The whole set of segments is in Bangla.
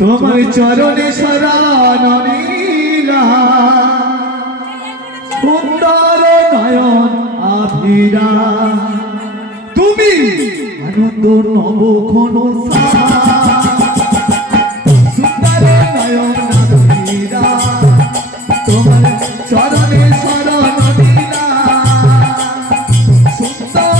তোমার চরণে শরণ নীলা সুন্দর নয়ন আভিরা তুমি আনন্দ নব ঘন সুন্দর নয়ন আভিরা তোমার চরণে শরণ নীলা সুন্দর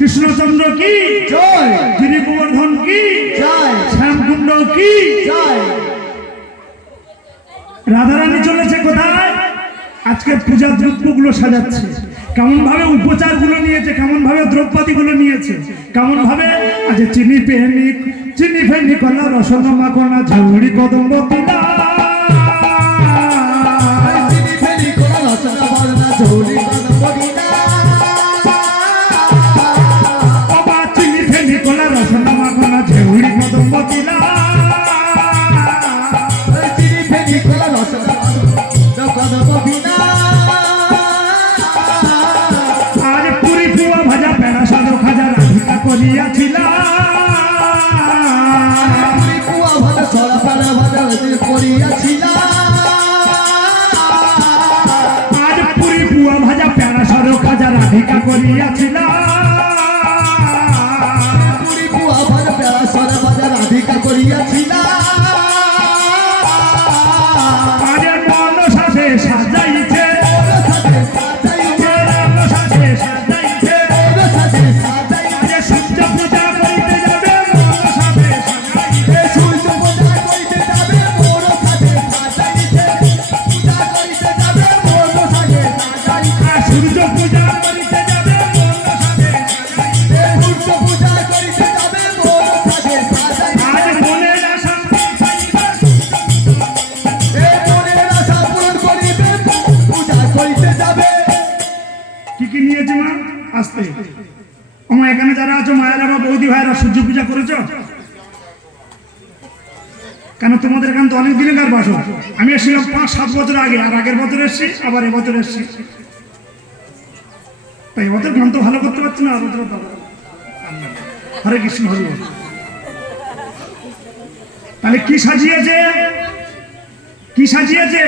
কৃষ্ণচন্দ্র কি জয়, গিরি গোবর্ধন কি জয়, শ্যামকুণ্ড কি জয়। রাধারানী চলেছে কোথায়? আজকে পূজার দ্রব্যগুলো সাজাচ্ছে, কেমন ভাবে উপচার গুলো নিয়েছে, কেমন ভাবে দ্রব্যাদি গুলো নিয়েছে, কেমন ভাবে আজ চিনি ফেনি কলা রসন মাখনা ঝৌড়ি কদম্ব পিতা রাধিকা করিয়াছিল রাধিকা করিয়াছিল আরে মন সাথে সাজাইছে সূর্য পূজা করিতে যাবে সূর্য পূজা করিতে যাবে সূর্য পূজা আসতে আমার এখানে যারা আছো মায়েরা বা বৌদি ভাইরা সূর্য পূজা করেছো? কেন তোমাদের এখানে তো অনেক দিনের বাস। আমি এসেছিলাম 5-7 বছর আগে, আর আগের বছর এসেছি, আবার এবছর এসেছি। তাই এবছর গান তো ভালো করতে পারছি না। হরে কৃষ্ণ হরি। তাহলে কি সাজিয়েছে?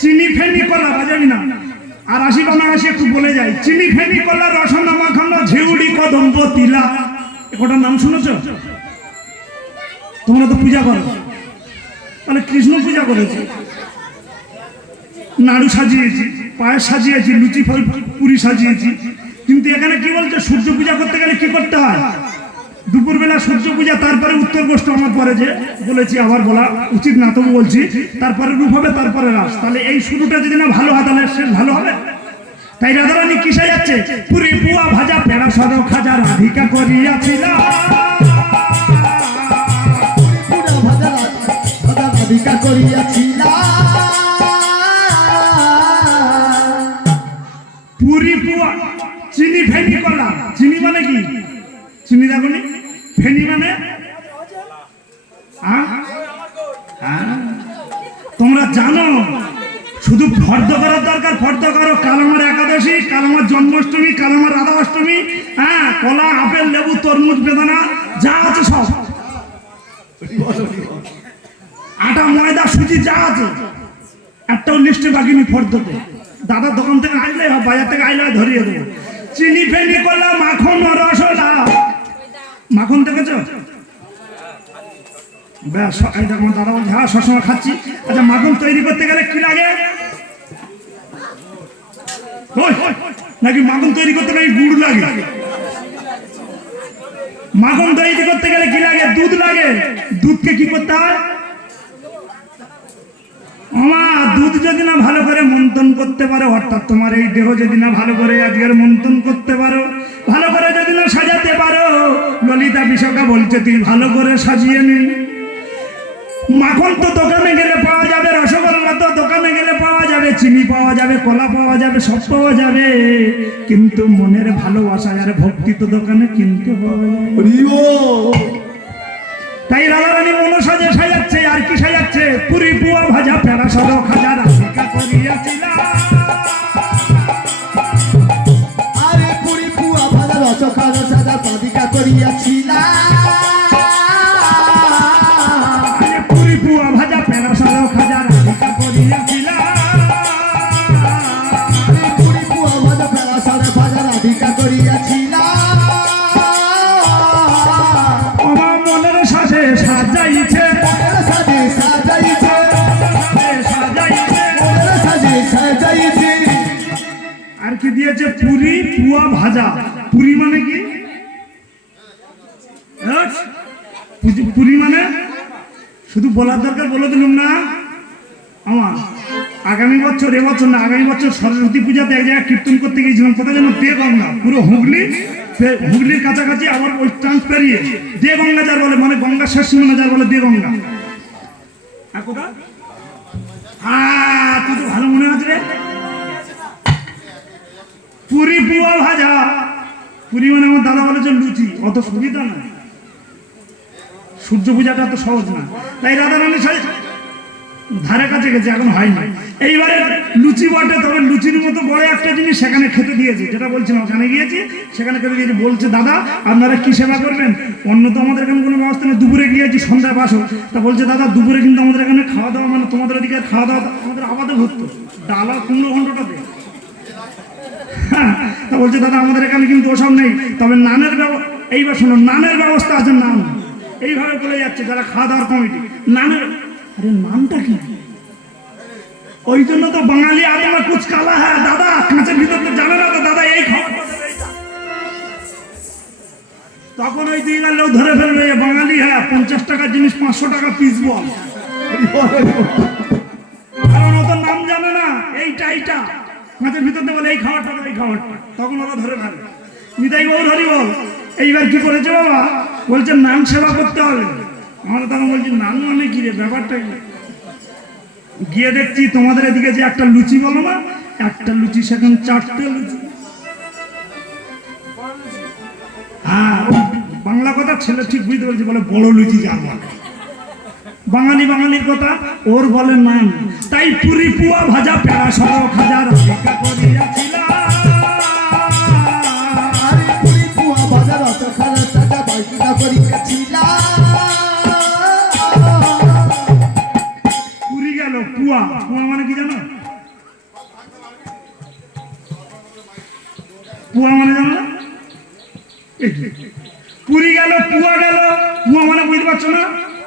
চিনি ফেনি কলা বাজানি না, আর আসি বা না আসি একটু বলে যাই। চিনি ফেনি কলা রসনা মাখানো ঝিউড়ি কদম্ব তিলা, এ কটার নাম শুনেছ? তোমরা তো পূজা করো, তাহলে কৃষ্ণ পূজা করেছে। নাড়ু সাজিয়েছি, পায়েস সাজিয়েছি, লুচি ফল পুরি সাজিয়েছি, কিন্তু এখানে কি বলছে সূর্য পূজা করতে গেলে কি করতে হয়? দুপুরবেলা সূর্য পূজা, তারপরে উত্তর গোষ্ঠ আমার পরে যে বলেছি, আবার বলা উচিত না তবু বলছি, তারপরে রূপ হবে, তারপরে রাস। তাহলে এই শুরুটা যদি না ভালো হয় তাহলে শেষ ভালো হবে। তাই রাধারানী কি সাজাচ্ছে? পুরি পুয়া ভাজা পেড়া সর খাজা রাধিকা করিয়াছিল, পুরা ভাজা ভাজা রাধিকা করিয়াছিল। পুরি পুয়া চিনি ফেনি কলা। চিনি মানে কি? চিনি দেখনি, ফেনি মানে তোমরা জানো শুধু ফর্দ করার দরকার, ফর্দ করো। কাল আমার একাদশী, কাল আমার জন্মাষ্টমী, কাল আমার রাধা অষ্টমী, হ্যাঁ, কলা আপেল লেবু তরমুজ বেদানা যা আছে সব, আটা ময়দা সুজি যা আছে একটাও লিস্টে বাকি নেই ফর্দতে। দাদার দোকান থেকে আইলে হয়, বাজার থেকে আইলে হয়, ধরিয়ে দেবো। চিনি ফেনি কলা মাখন রসলা, মাখন দেখেছো? ব্যাস, এই দেখো দাদা বলছে হ্যাঁ সবসময় খাচ্ছি। আচ্ছা, মাখন তৈরি করতে গেলে কি লাগে? নাকি মাখন তৈরি করতে নাকি গুড় লাগে? মাখন তৈরি করতে গেলে কি লাগে? দুধ লাগে। দুধকে কি করতে হয়? দুধ যদি না ভালো করে মন্থন করতে পারো, অর্থাৎ তোমার এই দেহ যদি না ভালো করে আজকের মন্থন করতে পারো, ভালো করে যদি না সাজাতে পারো, ললিতা বিশাখা বলছে তুই ভালো করে সাজিয়ে নি। মাখন তো দোকানে গেলে পাওয়া যাবে, রসগোল্লা তো দোকানে গেলে পাওয়া যাবে, চিনি পাওয়া যাবে, কলা পাওয়া যাবে, সব পাওয়া যাবে, কিন্তু মনের ভালোবাসা আর ভক্তি তো দোকানে কিনতে পাওয়া যাবে। তাই রাধারানী মন সাজে সাজাচ্ছে। আর কি সাজাচ্ছে? পুরি পুয়া ভাজা পেড়া সর খাজা রাধিকা করিয়াছিল। আরে পুরি পুয়া ভাজা রস খাজা সাজা রাধিকা করিয়াছিল। আরে পুরি পুয়া ভাজা পেড়া সর খাজা রাধিকা করিয়াছিল। আরে পুরি পুয়া ভাজা পেড়া সর খাজা রাধিকা করিয়াছিল। আমার মনের সাজে সাজাইছে, মনের সাজে সাজাইছে, সাজাইছে, মনের সাজে সাজাইছে। আর কি দিয়েছে? পুরি পুয়া ভাজা। পুরি মানে কি? পুরি মানে শুধু বলার দরকার, বলে দিলাম না। আমার আগামী বছর, এবছর না আগামী বছর সরস্বতী পূজাতে এক জায়গায় কীর্তন করতে গিয়েছিলাম। কোথায় যেন দেগঙ্গা, পুরো হুগলির কাছাকাছি, আবার ওই ট্রান্স পেরিয়ে দেগঙ্গা যার বলে, মানে গঙ্গা শেষ সীমানা যার বলে দেগঙ্গা। আর কোথা? তুই তো ভালো মনে আছে রে। পুরি পুয়া ভাজা। পুরি মানে আমার দাদা বলেছে লুচি, অত সুবিধা না। সূর্য পূজাটা তো সহজ না, তাই রাধারানী ধারে কাছে গেছে, এখন হয়নি। এইবারে লুচি বটে, তবে লুচির মতো বড় একটা জিনিস সেখানে খেতে দিয়েছে, যেটা বলছিলাম ওখানে গিয়েছি, সেখানে খেতে দিয়েছে। বলছে দাদা আপনারা কি সেবা করবেন? অন্য তো আমাদের এখানে কোনো ব্যবস্থা নেই। দুপুরে গিয়েছি, সন্ধ্যায় বাসো। তা বলছে দাদা দুপুরে কিন্তু আমাদের এখানে খাওয়া দাওয়া, মানে তোমাদের ওদিকে খাওয়া দাওয়া আমাদের আবাদে ভর্তি, ডাল আর কুমড়ো ঘন্টটাতে। তা বলছে দাদা আমাদের এখানে কিন্তু ওসব নেই, তবে নানের এইবার শোনো, নানের ব্যবস্থা আছে। নান এইভাবে বলে যাচ্ছে যারা খাওয়া দাওয়ার কমিটি। নানের, আরে নামটা কি? ওই জন্য তো বাঙালি আদমা কুচ কালা হ্যাঁ দাদা, কাঁচের ভিতর জানে না তো দাদা এই খাওয়া। তখন ওই দিন লোক ধরে ফেলবে বাঙালি হ্যাঁ 50 টাকার জিনিস 500 টাকা পিস বল, কারণ ও তো নাম জানে না। এইটা কাঁচের ভিতর বলে এই খাবারটা, এই খাবারটা, তখন ওরা ধরে ফেলবে। নিতাই বাবু ধরি বল। এইবার কি করেছে বাবা? বলছে নাম সেবা করতে হবে। আমরা তখন বলছি নাম মানে কি রে, ব্যাপারটা কি? গিয়ে দেখছি তোমাদের এদিকে যে একটা লুচি বলো না, একটা লুচি সেখানে 4টে লুচি। হ্যাঁ, বাংলা কথা ছেলে ঠিক বুঝতে পারছি, বলে বড় লুচি জানবা। বাঙালির কথা ওর বলে নাম। তাই পুরি পুয়া ভাজা পেড়া সর খাজা রাধিকা করিয়াছিল। আরে পুরি পুয়া ভাজা রস খাজা সাজা রাধিকা করিয়াছিল। পুরি গেল পুয়া। পুয়া মানে কি জানো? পুয়া মানে জানো না? এই যে, পুরি গেল, পুয়া গেল। পুয়া মানে বুঝতে পারছো না?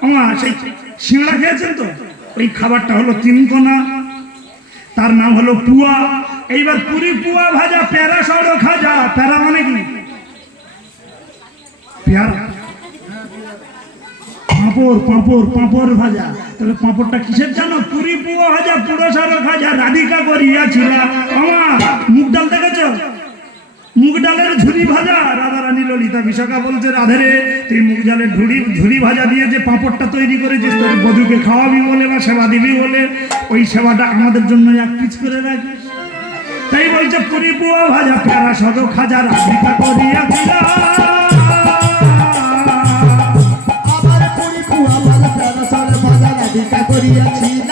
আমার সেই সিঙ্গাড়া খেয়েছেন তো, ওই খাবারটা হলো তিনকোনা, তার নাম হলো পুয়া। এইবার পুরি, পুয়া, ভাজা, প্যারা সড়ো খাজা। প্যারা মানে কি? পেয়ারা। পাঁপড়, পাঁপড়, পাঁপড় ভাজা। তাহলে পাঁপড়টা কিসের জানো? পুরি, পুয়া, ভাজা, পুরো সড়ো খাজা, রাধিকা করিয়াছিল। আমার মুগ ডাল দেখেছ? মুগ ডালের ঝুরি ভাজা। রাধা রানী ললিতা বিশাখা বলছে, রাধে রে, তুই মুগ ডালের ঝুরি ভাজা দিয়ে যে পাঁপড়টা তৈরি করেছিস, তোর বধূকে খাওয়াবি বলে বা সেবা দিবি বলে, ওই সেবাটা আমাদের জন্য এক পিস করে রাখিস। তাই বলছে পুরি, পুয়া, ভাজা, প্যারা সড়ো খাজা, রাধিকা করিয়াছিল। আমার পুরি পুয়া ভাজা প্যারা সড়ো ভাজা রাধিকা করিয়াছিল।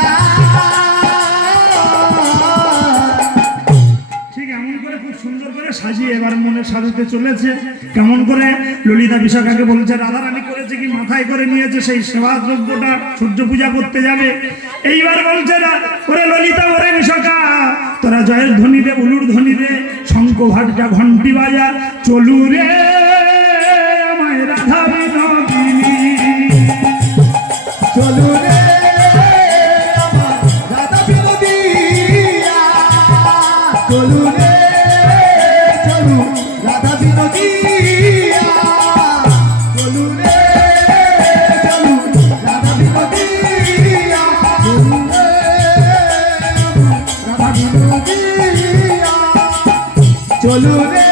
ঠিক এমন করে খুব সুন্দর করে সাজিয়ে এবার মনে সাজাতে চলেছে। কেমন করে ললিতা বিশাখাকে বলছে, রাধারানী করেছে কি, মাথায় করে নিয়েছে সেই সেবা দ্রব্যটা, সূর্য পূজা করতে যাবে। এইবার বলছে না, ওরে ললিতা, ওরে বিশাখা, তোরা জয়ের ধ্বনি দে, উলুর ধ্বনি দে, শঙ্খ ভাটটা ঘন্টি বাজা, চলু রে আমায় রাধা বিনোদিনী। চলু রে আমার রাধা বিনোদিয়া, চলু রে, চলু রাধা বিনোদিয়া, চলু রে, চলু রাধা বিনোদিয়া, চলু রে রাধা বিনোদিয়া, চলু রে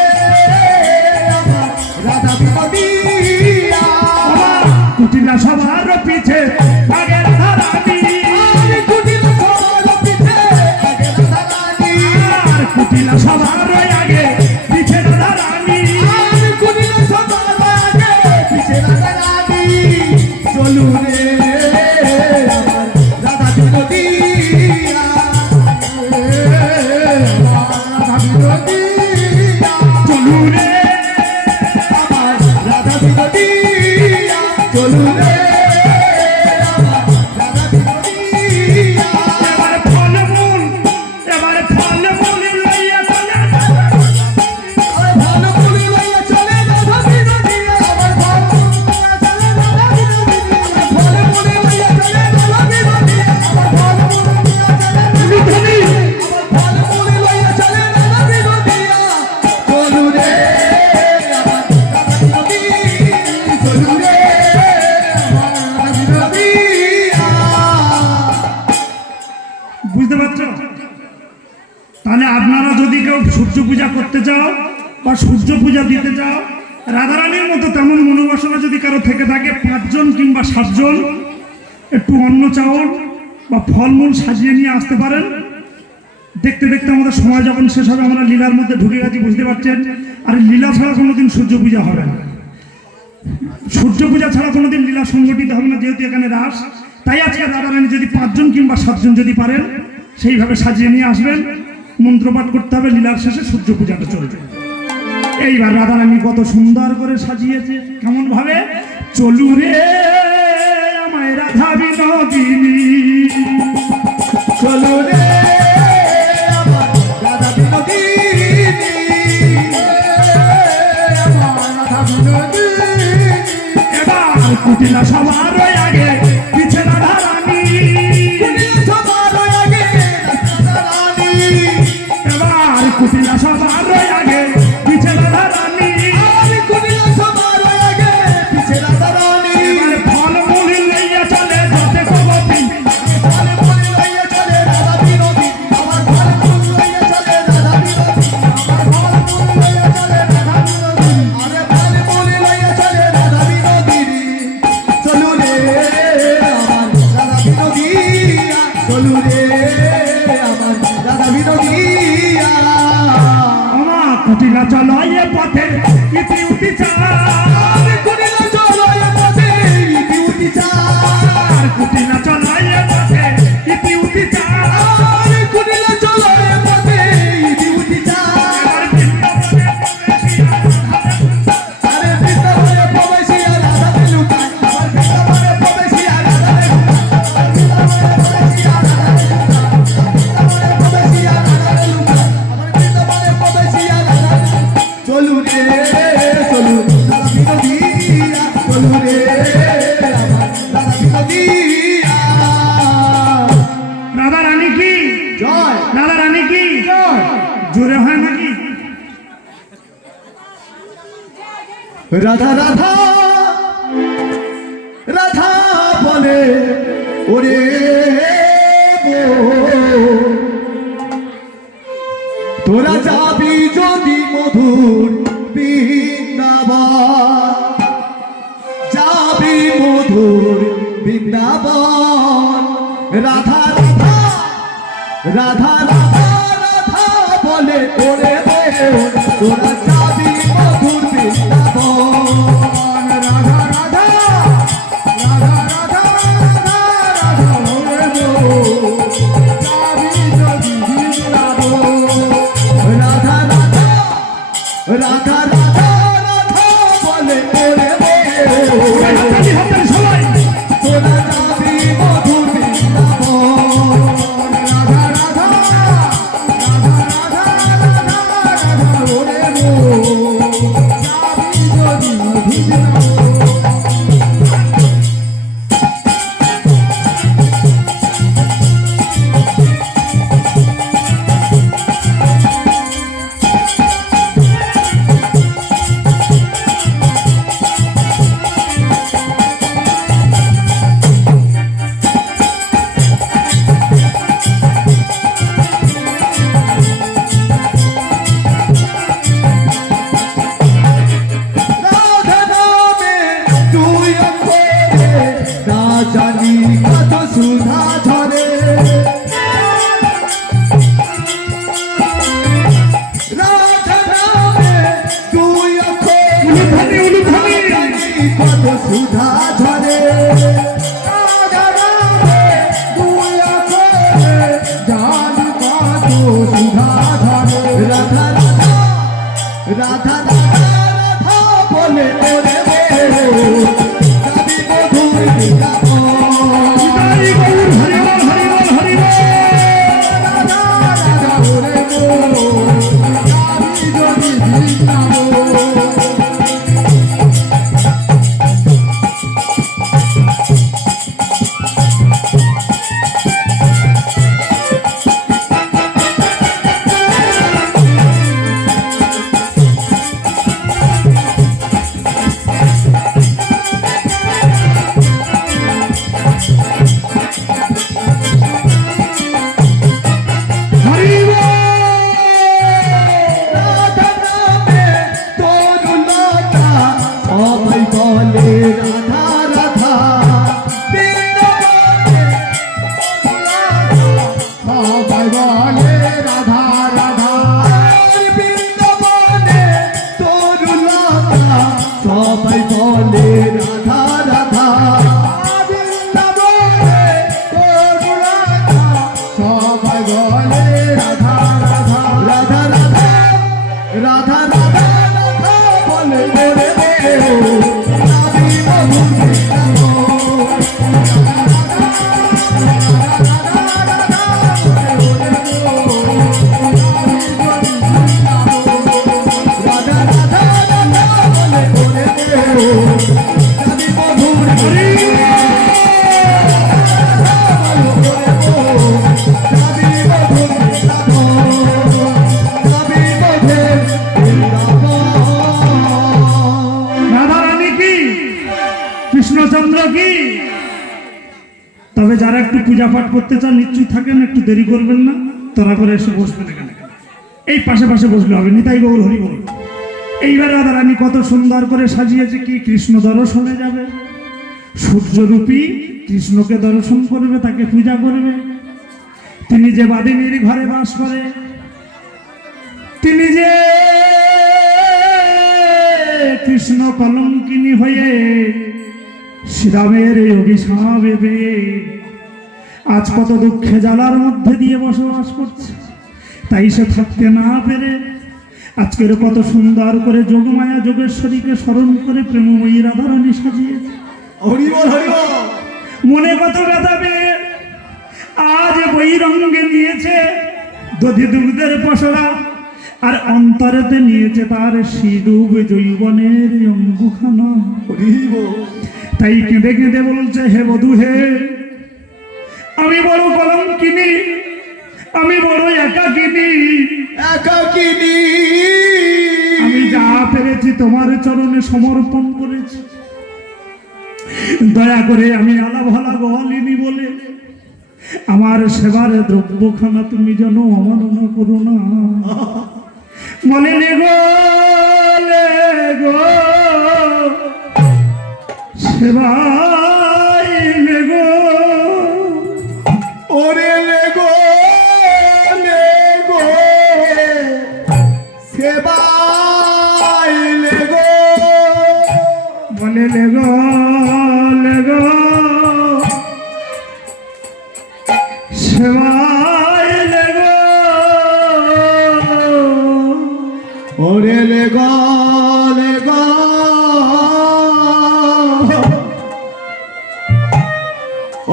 আমার রাধা বিনোদিয়া। কুটিলা সবার পিছে আগে রাধারানী, কুটিলা সবার পিছে আগে রাধারানী, আর কুটিলা সবার আগে পিছে রাধারানী। কুটিলা সবার আগে পিছে রাধারানী, চলু রে আমার রাধা বিনোদিয়া, রাধা বিনোদিয়া, চলু রে আমার রাধা বিনোদিয়া, চলু রে আমার রাধা বিনোদিয়া। এবারে ফলমূল, এবারে ফলমূল লইয়া চলে আমার ভালো পুরি লইয়া চলে রাধা বিনোদিয়া, আমার ভালো পুরি লইয়া চলে রাধা বিনোদিয়া, আমার ভালো পুরি লইয়া চলে রাধা বিনোদিয়া, আমার ভালো পুরি লইয়া চলে রাধা বিনোদিয়া, চলু রে আমার রাধা বিনোদিয়া, চলু রে আমার রাধা বিনোদিয়া। বুঝতে পারছো? তাহলে আপনারা যদি কেউ সূর্য পূজা করতে চাও বা সূর্য পূজা দিতে চাও, রাধারানীর মতো তেমন মনোবাসনা যদি কারো থেকে থাকে, 5 জন কিংবা 7 জন একটু অন্ন চাউল বা ফলমূল সাজিয়ে নিয়ে আসতে পারেন। দেখতে দেখতে আমাদের সময় যখন শেষ হবে, আমরা লীলার মধ্যে ঢুকে গেছি, বুঝতে পারছেন? আর লীলা ছাড়া কোনোদিন সূর্য পূজা হবে না। সূর্য পূজা ছাড়া কোনোদিন লীলা সংগঠিত হবে না, যেহেতু এখানে রাস। তাই আজকে রাধারানী যদি 5 জন কিংবা 7 জন যদি পারেন, সেইভাবে সাজিয়ে নিয়ে আসবেন। মন্ত্রপাঠ করতে হবে, লীলার শেষে সূর্য পূজাটা চলবে। এইবার রাধারানী কত সুন্দর করে সাজিয়েছে, কেমন ভাবে, চলু রে আমায় রাধা বিনোদিনী, চলু রে আমার রাধা বিনোদিনী, আমার রাধা বিনোদিনী, এবার কুটিলা সবার আগে পিছে রাধারানী, কুটিলা সবার আগে রাধারানী, এবার কুটিলা সবার আগে পিছে রাধারানী। আর কুটিলা সবার আগে পিছে রাধারানী, এবার ফলমূল লইয়া চলে যতে ভগবতী, ভালো পুরি লইয়া চলে রাধা বিনোদিনী, আমার ভালো পুরি লইয়া চলে রাধা বিনোদিনী, আমার ভালো পুরি লইয়া চলে রাধা বিনোদিনী, আরে ভালো পুরি লইয়া চলে রাধা বিনোদিনী, চলু রে আমার রাধা বিনোদিয়া, চলু রে আমার রাধা বিনোদিয়া। আমা কুটিলা চলো এ পথে ইতি উতি চার, কুটিলা চলো এ পথে ইতি উতি চার, কুটিলা চলো এ পথে ইতি উতি চার। কুটিলা চলো এ পথে ইতি উতি চার, এবার বৃন্দাবনে আরে বৃন্দাবনে প্রবেশিয়া রাধাতে লুকায়, আমার বৃন্দাবনে প্রবেশিয়া রাধাতে লুকায়, আমার বৃন্দাবনে প্রবেশিয়া রাধাতে লুকায়, আমার বৃন্দাবনে প্রবেশিয়া রাধাতে লুকায়, রে চলু দাদা বিনোদিয়া চলু রে আমার দাদা বিনোদিয়া রাধা রানী কি জয় রাধা রানী কি জয় জোরে হয় নাকি? রাধা রাধা রাধা বলে ওরে তোরা যাবি যদি মধুর বৃন্দাবন যাবি মধুর বৃন্দাবন রাধা রাধা রাধা রাধা রাধা বলে ওরে তোরা যাবি মধুর বৃন্দাবন রাধা রাধা রাধা রাধা রাধা রাধা ওরে যাবি যদি বৃন্দাবন রাধা রাধা রাধা রাধা রাধা বলে ওরে হাততালি, হাততালি সবাই। তোরা যাবি মধুর বৃন্দাবন রাধা রাধা রাধা রাধা রাধা রাধা ওরে যাবি যদি বৃন্দাবন রাধা নামে তুই অক্ষরে না জানি কত সুধা ঝরে রাধা নামে তুই অক্ষরে উলুধ্বনি, উলুধ্বনি। না জানি কত সুধা ঝরে রাধা নামে তুই অক্ষরে জানি কত সুধা ঝরে রাধা রাধা রাধা রাধা রাধা বলে ওরে যাবি মধুর বৃন্দাবন হরি গৌর, হরি বল, হরি বল, হরি বল। রাধা রাধা ওরে যাবি যদি বৃন্দাবন হরি বল। রাধা নামে তরুলতা সবাই বলে রাধা রাধা বৃন্দাবনে সবাই বলে রাধা রাধা বৃন্দাবনে তরুলতা সবাই বলে রাধা রাধা বৃন্দাবনে তরুলতা সবাই বলে রাধা রাধা রাধা রাধা রাধা রাধা রাধা বলে ওরে যাবি মধুর বৃন্দাবন রাধা রাধা রাধা বলে ওরে যাবি মধুর হরি বল। রাধা রানী কি কৃষ্ণচন্দ্র কি? তবে যারা একটু পূজা পাঠ করতে চান নিশ্চয়ই থাকেন, একটু দেরি করবেন না, তোরা করে এসে বসবেন এখানে। এই পাশে পাশে বসলে হবে। নিতাই গৌর, হরি বল। এইবার রাধা রানী কত সুন্দর করে সাজিয়েছে, কি কৃষ্ণ দর্শনে যাবে, সূর্যরূপী কৃষ্ণকে দর্শন করবে, তাকে পূজা করবে। তিনি যে বাদিনীর ঘরে বাস করে, তিনি যে কৃষ্ণ কলঙ্কিনী হয়ে শ্রীরামের এই অভিশাপ এবে আজ কত দুঃখে জ্বালার মধ্যে দিয়ে বসবাস করছে। তাই সে থাকতে না পেরে আজকের কত সুন্দর করে যোগমায়া যোগেশ্বরীকে স্মরণ করে প্রেমময়ী রাধারানী সাজিয়েছে। হরি বল হরি বল মনে কত ব্যথা পেয়ে আজ বৈরঙ্গে নিয়েছে দধি দুগ্ধের পসরা, আর অন্তরেতে নিয়েছে তার সিধুব যৌবনের অঙ্গখানা। তাই কেঁদে কেঁদে বলছে, হে বধূ হে, আমি বড় কলঙ্কিনী, আমি বড় একাকিনী, একাকিনী। আমি যা পেরেছি তোমার চরণে সমর্পণ করেছি। দয়া করে আমি আলা ভালা গোয়ালিনী বলে আমার সেবার দ্রব্যখানা তুমি যেন অমাননা করো না। বলে লেগো লেগো সেবাই লেগো, ওরে লেগো লেগো সেবাই লেগো। বলে লেগো লেগো সেবাই লেগো, ওরে লেগো লেগো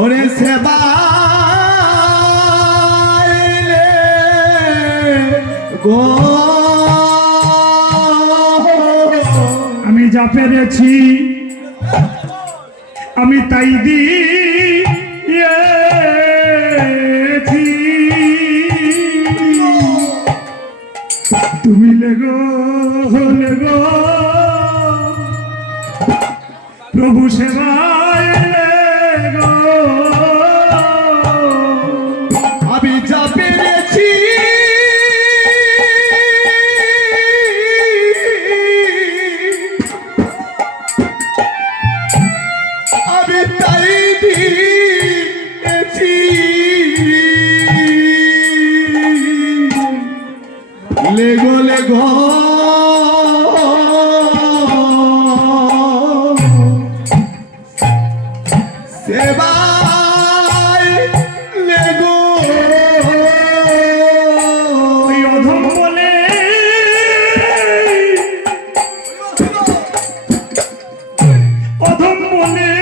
ওরে সেবাই লেগো। আমি যা পেরেছি আমি তাই দিয়েছি, তুমি লেগো লেগো প্রভু সেবায় লেগো। আমি যা পেরেছি আমি তাই দিয়েছি, লেগো লেগো সেবাই লেগো। ওই অধম বলে অধম বলে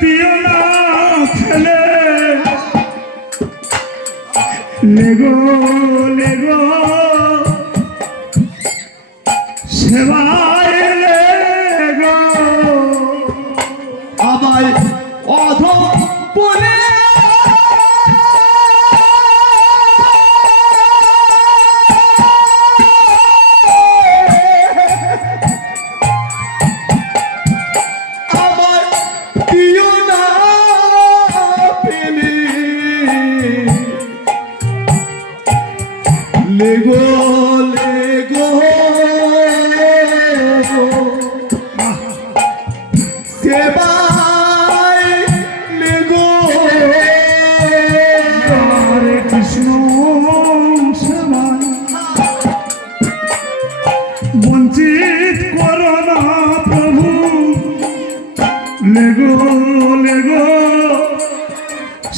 দিও না ফেলে, লেগো লেগো সেবায় লেগো। আমায় অধম বলে আমায় দিও না পেলে, লেগো লেগো সেবাই লেগো। হরে কৃষ্ণ সেবায় বঞ্চিত করো না প্রভু, লেগো লেগো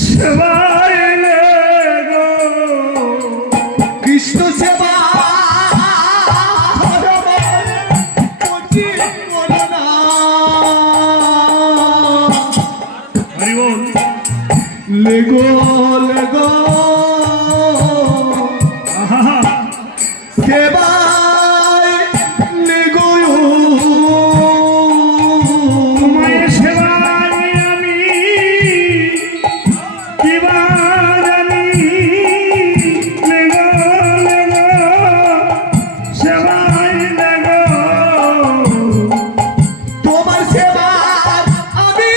সেবায় লেগো। কৃষ্ণ সেবা হরি বল। লেগো লেগো আহা, সেবাই লেগো। তোমায় সেবায় আমি কিবা জানি, লেগো লেগো সেবায় লেগো। তোমার সেবা আমি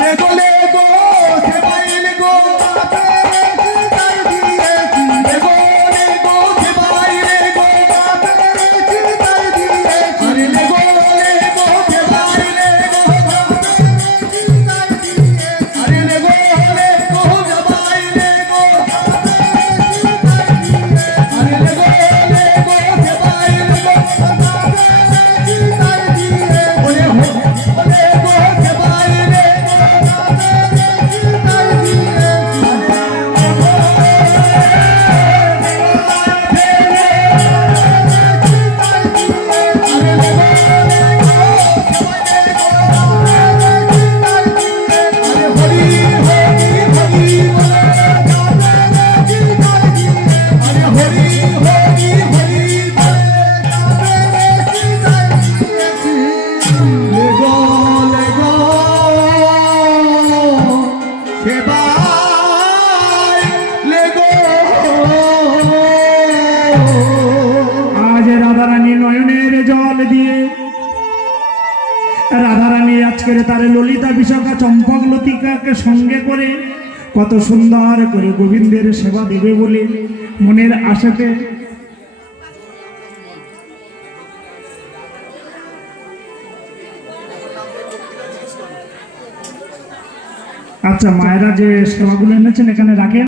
লেগো লেগো সেবাই লেগো তাই দিয়েছি লেগো লেগো সেবাই লেগো তাই দিয়েছি আরে লেগো লেগো সেবাই লেগো তাই দিয়েছি আরে লেগো লেগো সেবাই লেগো আরে লেগো লেগো সেবাই লেগো তাই দিয়েছি ওরে লেগো সেবাই লেগো তাই লেগো লেগো সেবাই লেগো আজ রাধারানী নয়নের জল দিয়ে রাধারানী আজকের তার ললিতা বিশাখা চম্পক লতিকাকে সঙ্গে করে কত সুন্দর করে গোবিন্দের সেবা দেবে বলে মনের আশাতে আচ্ছা মায়েরা যে সেবাগুলো এনেছেন এখানে রাখেন।